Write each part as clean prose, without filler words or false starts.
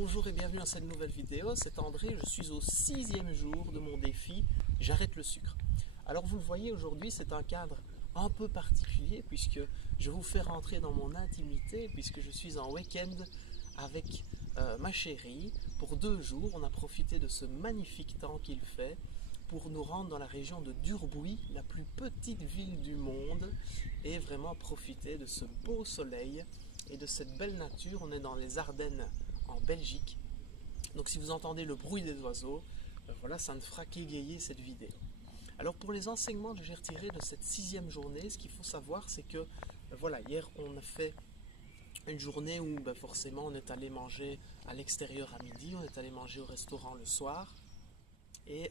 Bonjour et bienvenue dans cette nouvelle vidéo, c'est André, je suis au 6e jour de mon défi J'arrête le sucre. Alors vous le voyez aujourd'hui, c'est un cadre un peu particulier puisque je vous fais rentrer dans mon intimité puisque je suis en week-end avec ma chérie. Pour 2 jours, on a profité de ce magnifique temps qu'il fait pour nous rendre dans la région de Durbuy, la plus petite ville du monde, et vraiment profiter de ce beau soleil et de cette belle nature. On est dans les Ardennes en Belgique, donc si vous entendez le bruit des oiseaux, voilà, ça ne fera qu'égayer cette vidéo. Alors pour les enseignements que j'ai retirés de cette 6e journée, ce qu'il faut savoir, c'est que voilà, hier on a fait une journée où forcément on est allé manger à l'extérieur à midi, on est allé manger au restaurant le soir, et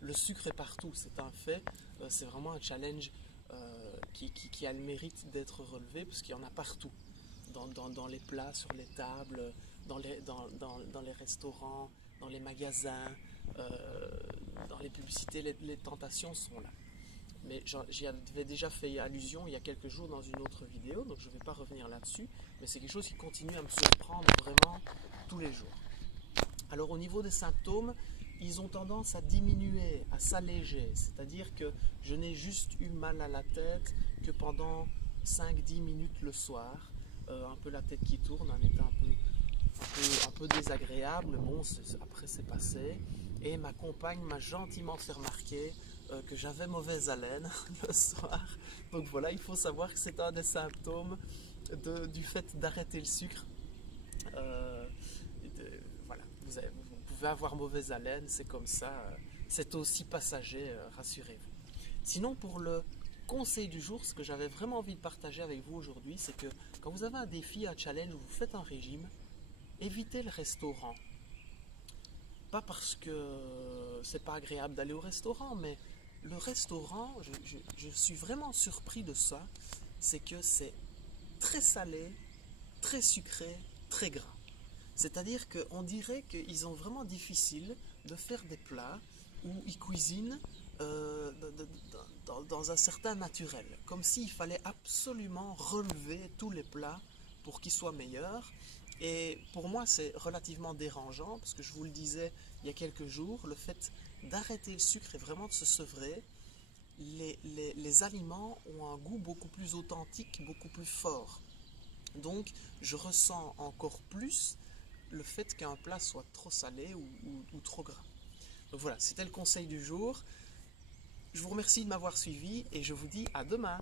le sucre est partout, c'est un fait, c'est vraiment un challenge qui a le mérite d'être relevé parce qu'il y en a partout, dans les plats, sur les tables, dans les restaurants, dans les magasins, dans les publicités, les tentations sont là. Mais j'y avais déjà fait allusion il y a quelques jours dans une autre vidéo, donc je ne vais pas revenir là-dessus, mais c'est quelque chose qui continue à me surprendre vraiment tous les jours. Alors au niveau des symptômes, ils ont tendance à diminuer, à s'alléger, c'est-à-dire que je n'ai juste eu mal à la tête que pendant 5-10 minutes le soir, un peu la tête qui tourne, un état un peu désagréable, mais bon, après c'est passé. Et ma compagne m'a gentiment fait remarquer que j'avais mauvaise haleine le soir. Donc voilà, il faut savoir que c'est un des symptômes du fait d'arrêter le sucre. Voilà, vous pouvez avoir mauvaise haleine, c'est comme ça, c'est aussi passager, rassurez-vous. Sinon, pour le conseil du jour, ce que j'avais vraiment envie de partager avec vous aujourd'hui, c'est que quand vous avez un défi, un challenge, ou vous faites un régime, évitez le restaurant. Pas parce que c'est pas agréable d'aller au restaurant, mais le restaurant, je suis vraiment surpris de ça, c'est que c'est très salé, très sucré, très gras. C'est-à-dire qu'on dirait qu'ils ont vraiment difficile de faire des plats où ils cuisinent dans un certain naturel, comme s'il fallait absolument relever tous les plats pour qu'ils soient meilleurs. Et pour moi, c'est relativement dérangeant, parce que je vous le disais il y a quelques jours, le fait d'arrêter le sucre et vraiment de se sevrer, les aliments ont un goût beaucoup plus authentique, beaucoup plus fort. Donc, je ressens encore plus le fait qu'un plat soit trop salé ou trop gras. Donc voilà, c'était le conseil du jour. Je vous remercie de m'avoir suivi et je vous dis à demain.